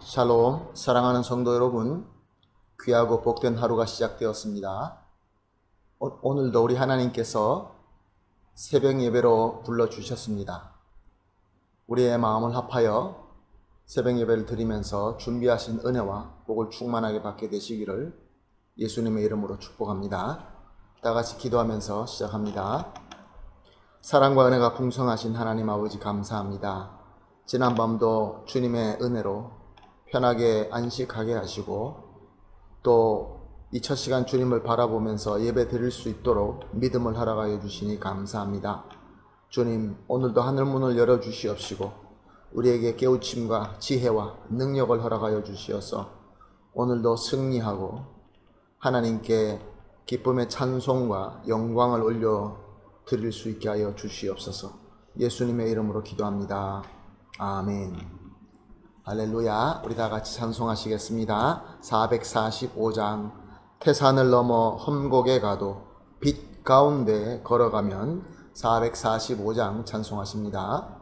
샬롬, 사랑하는 성도 여러분, 귀하고 복된 하루가 시작되었습니다. 오늘도 우리 하나님께서 새벽 예배로 불러주셨습니다. 우리의 마음을 합하여 새벽 예배를 드리면서 준비하신 은혜와 복을 충만하게 받게 되시기를 예수님의 이름으로 축복합니다. 다 같이 기도하면서 시작합니다. 사랑과 은혜가 풍성하신 하나님 아버지 감사합니다. 지난밤도 주님의 은혜로 편하게 안식하게 하시고 또 이 첫 시간 주님을 바라보면서 예배 드릴 수 있도록 믿음을 허락하여 주시니 감사합니다. 주님, 오늘도 하늘문을 열어주시옵시고 우리에게 깨우침과 지혜와 능력을 허락하여 주시어서 오늘도 승리하고 하나님께 기쁨의 찬송과 영광을 올려 드릴 수 있게 하여 주시옵소서. 예수님의 이름으로 기도합니다. 아멘. 할렐루야. 우리 다 같이 찬송하시겠습니다. 445장 태산을 넘어 험곡에 가도 빛 가운데 걸어가면 445장 찬송하십니다.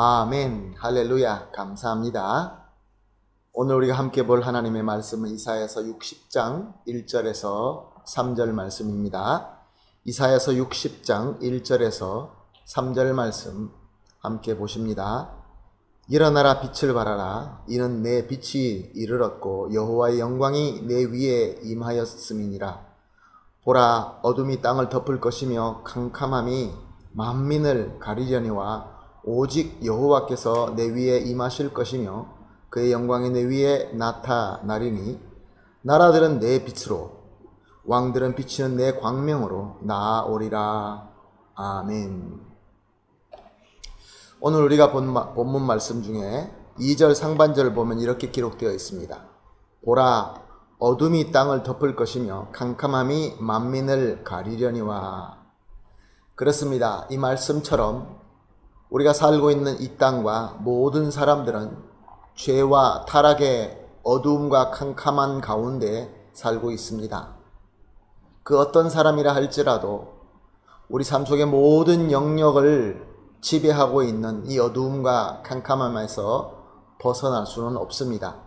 아멘. 할렐루야. 감사합니다. 오늘 우리가 함께 볼 하나님의 말씀은 이사야서 60장 1절에서 3절 말씀입니다. 이사야서 60장 1절에서 3절 말씀 함께 보십니다. 일어나라, 빛을 발하라. 이는 내 빛이 이르렀고 여호와의 영광이 내 위에 임하였음이니라. 보라, 어둠이 땅을 덮을 것이며 캄캄함이 만민을 가리려니와 오직 여호와께서 내 위에 임하실 것이며 그의 영광이 내 위에 나타나리니 나라들은 내 빛으로 왕들은 비치는 내 광명으로 나아오리라. 아멘. 오늘 우리가 본 본문 말씀 중에 2절 상반절을 보면 이렇게 기록되어 있습니다. 보라, 어둠이 땅을 덮을 것이며 캄캄함이 만민을 가리려니와. 그렇습니다. 이 말씀처럼 우리가 살고 있는 이 땅과 모든 사람들은 죄와 타락의 어두움과 캄캄한 가운데 살고 있습니다. 그 어떤 사람이라 할지라도 우리 삶 속의 모든 영역을 지배하고 있는 이 어두움과 캄캄함에서 벗어날 수는 없습니다.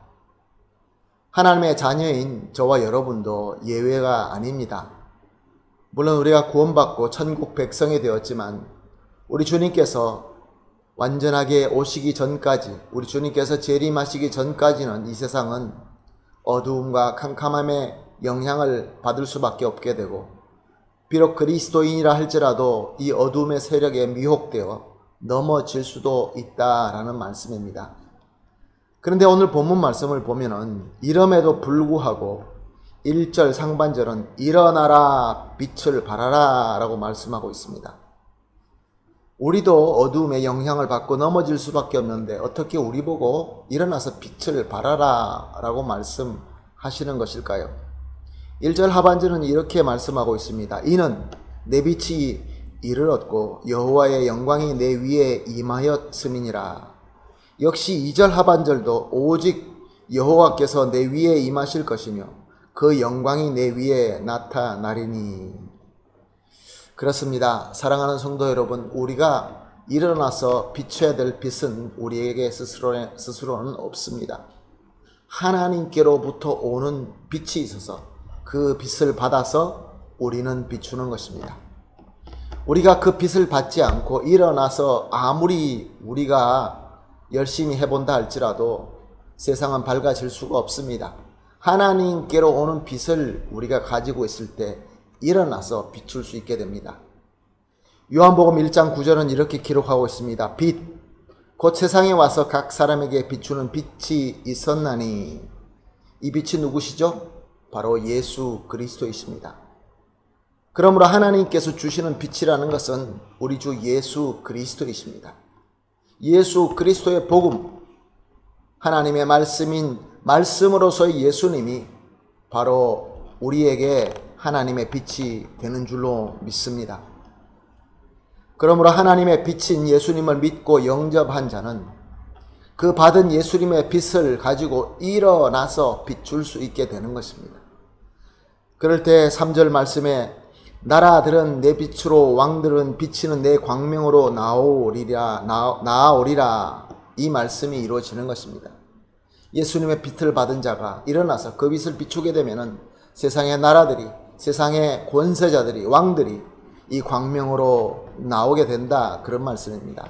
하나님의 자녀인 저와 여러분도 예외가 아닙니다. 물론 우리가 구원받고 천국 백성이 되었지만 우리 주님께서 완전하게 오시기 전까지, 우리 주님께서 재림하시기 전까지는 이 세상은 어두움과 캄캄함의 영향을 받을 수밖에 없게 되고, 비록 그리스도인이라 할지라도 이 어두움의 세력에 미혹되어 넘어질 수도 있다라는 말씀입니다. 그런데 오늘 본문 말씀을 보면은 이럼에도 불구하고 1절 상반절은 일어나라 빛을 발하라 라고 말씀하고 있습니다. 우리도 어두움의 영향을 받고 넘어질 수밖에 없는데 어떻게 우리 보고 일어나서 빛을 발하라 라고 말씀하시는 것일까요? 1절 하반절은 이렇게 말씀하고 있습니다. 이는 내 빛이 이를 얻고 여호와의 영광이 내 위에 임하였음이니라. 역시 2절 하반절도 오직 여호와께서 내 위에 임하실 것이며 그 영광이 내 위에 나타나리니. 그렇습니다. 사랑하는 성도 여러분, 우리가 일어나서 비춰야 될 빛은 우리에게 스스로는 없습니다. 하나님께로부터 오는 빛이 있어서 그 빛을 받아서 우리는 비추는 것입니다. 우리가 그 빛을 받지 않고 일어나서 아무리 우리가 열심히 해본다 할지라도 세상은 밝아질 수가 없습니다. 하나님께로 오는 빛을 우리가 가지고 있을 때 일어나서 비출 수 있게 됩니다. 요한복음 1장 9절은 이렇게 기록하고 있습니다. 빛, 곧 세상에 와서 각 사람에게 비추는 빛이 있었나니. 이 빛이 누구시죠? 바로 예수 그리스도이십니다. 그러므로 하나님께서 주시는 빛이라는 것은 우리 주 예수 그리스도이십니다. 예수 그리스도의 복음, 하나님의 말씀인 말씀으로서의 예수님이 바로 우리에게 하나님의 빛이 되는 줄로 믿습니다. 그러므로 하나님의 빛인 예수님을 믿고 영접한 자는 그 받은 예수님의 빛을 가지고 일어나서 비출 수 있게 되는 것입니다. 그럴 때 3절 말씀에 나라들은 내 빛으로 왕들은 비치는 내 광명으로 나아오리라 이 말씀이 이루어지는 것입니다. 예수님의 빛을 받은 자가 일어나서 그 빛을 비추게 되면은 세상의 나라들이, 세상의 권세자들이, 왕들이 이 광명으로 나오게 된다, 그런 말씀입니다.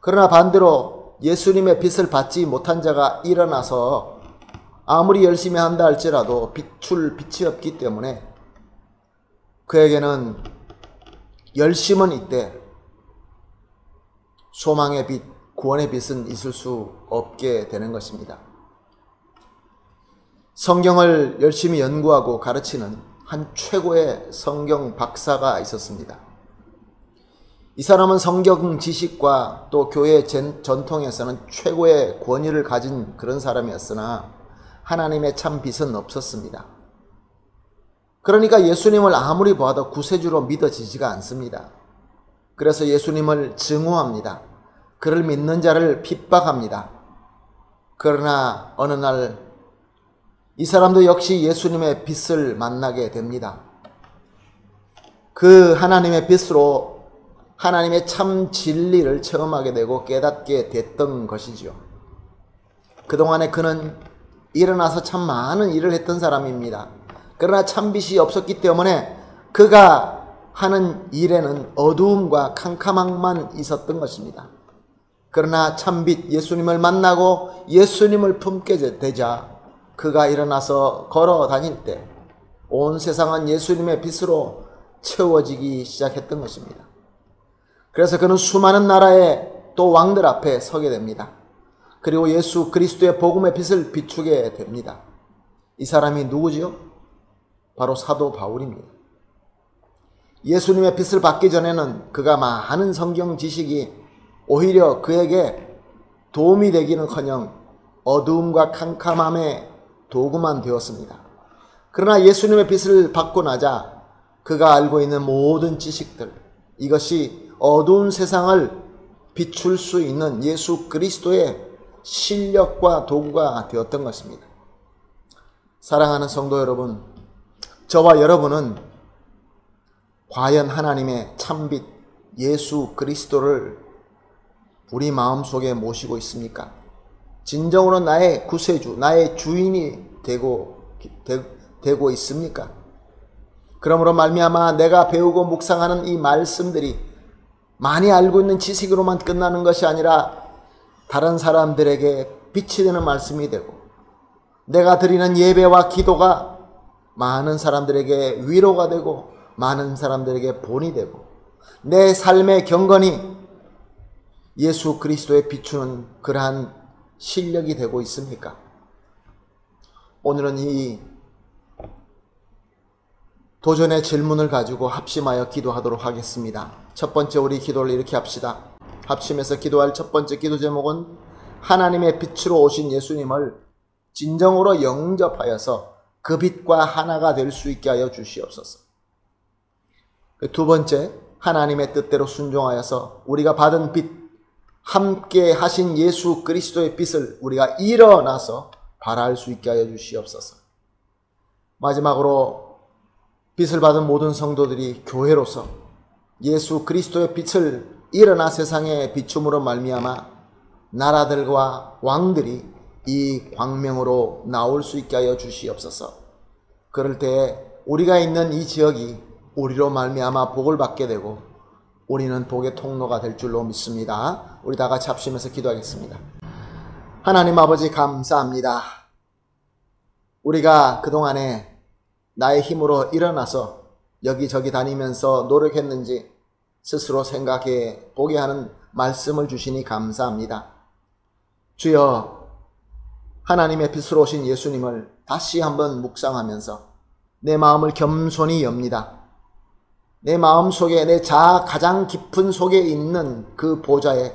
그러나 반대로 예수님의 빛을 받지 못한 자가 일어나서 아무리 열심히 한다 할지라도 비출 빛이 없기 때문에 그에게는 열심은 있되 소망의 빛, 구원의 빛은 있을 수 없게 되는 것입니다. 성경을 열심히 연구하고 가르치는 한 최고의 성경 박사가 있었습니다. 이 사람은 성경 지식과 또 교회 전통에서는 최고의 권위를 가진 그런 사람이었으나 하나님의 참 빛은 없었습니다. 그러니까 예수님을 아무리 보아도 구세주로 믿어지지가 않습니다. 그래서 예수님을 증오합니다. 그를 믿는 자를 핍박합니다. 그러나 어느 날 이 사람도 역시 예수님의 빛을 만나게 됩니다. 그 하나님의 빛으로 하나님의 참 진리를 체험하게 되고 깨닫게 됐던 것이죠. 그동안에 그는 일어나서 참 많은 일을 했던 사람입니다. 그러나 참빛이 없었기 때문에 그가 하는 일에는 어두움과 캄캄함만 있었던 것입니다. 그러나 참빛 예수님을 만나고 예수님을 품게 되자 그가 일어나서 걸어 다닐 때 온 세상은 예수님의 빛으로 채워지기 시작했던 것입니다. 그래서 그는 수많은 나라의 또 왕들 앞에 서게 됩니다. 그리고 예수 그리스도의 복음의 빛을 비추게 됩니다. 이 사람이 누구지요? 바로 사도 바울입니다. 예수님의 빛을 받기 전에는 그가 많은 성경 지식이 오히려 그에게 도움이 되기는커녕 어두움과 캄캄함의 도구만 되었습니다. 그러나 예수님의 빛을 받고 나자 그가 알고 있는 모든 지식들, 이것이 어두운 세상을 비출 수 있는 예수 그리스도의 실력과 도구가 되었던 것입니다. 사랑하는 성도 여러분, 저와 여러분은 과연 하나님의 참빛 예수 그리스도를 우리 마음속에 모시고 있습니까? 진정으로 나의 구세주, 나의 주인이 되고 있습니까? 그러므로 말미암아 내가 배우고 묵상하는 이 말씀들이 많이 알고 있는 지식으로만 끝나는 것이 아니라 다른 사람들에게 빛이 되는 말씀이 되고, 내가 드리는 예배와 기도가 많은 사람들에게 위로가 되고 많은 사람들에게 본이 되고, 내 삶의 경건이 예수 그리스도에 비추는 그러한 실력이 되고 있습니까? 오늘은 이 도전의 질문을 가지고 합심하여 기도하도록 하겠습니다. 첫 번째 우리 기도를 이렇게 합시다. 합심해서 기도할 첫 번째 기도 제목은 하나님의 빛으로 오신 예수님을 진정으로 영접하여서 그 빛과 하나가 될 수 있게 하여 주시옵소서. 두 번째, 하나님의 뜻대로 순종하여서 우리가 받은 빛, 함께 하신 예수 그리스도의 빛을 우리가 일어나서 발할 수 있게 하여 주시옵소서. 마지막으로 빛을 받은 모든 성도들이 교회로서 예수 그리스도의 빛을 일어나 세상에 비춤으로 말미암아 나라들과 왕들이 이 광명으로 나올 수 있게 하여 주시옵소서. 그럴 때 우리가 있는 이 지역이 우리로 말미암아 복을 받게 되고 우리는 복의 통로가 될 줄로 믿습니다. 우리 다 같이 합심해서 기도하겠습니다. 하나님 아버지 감사합니다. 우리가 그동안에 나의 힘으로 일어나서 여기저기 다니면서 노력했는지 스스로 생각해 보게 하는 말씀을 주시니 감사합니다. 주여, 하나님의 빛으로 오신 예수님을 다시 한번 묵상하면서 내 마음을 겸손히 엽니다. 내 마음 속에, 내 자아 가장 깊은 속에 있는 그 보좌에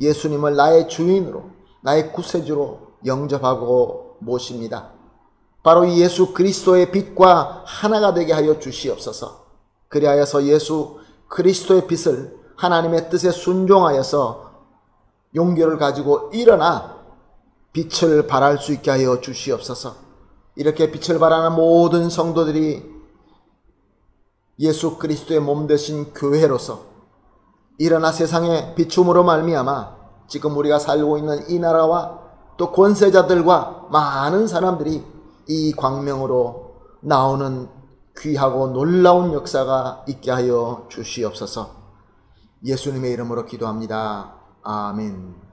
예수님을 나의 주인으로, 나의 구세주로 영접하고 모십니다. 바로 이 예수 그리스도의 빛과 하나가 되게 하여 주시옵소서. 그리하여서 예수 그리스도의 빛을 하나님의 뜻에 순종하여서 용기를 가지고 일어나 빛을 발할 수 있게 하여 주시옵소서. 이렇게 빛을 발하는 모든 성도들이 예수 그리스도의 몸 되신 교회로서 일어나 세상에 비춤으로 말미암아 지금 우리가 살고 있는 이 나라와 또 권세자들과 많은 사람들이 이 광명으로 나오는 귀하고 놀라운 역사가 있게 하여 주시옵소서. 예수님의 이름으로 기도합니다. 아멘.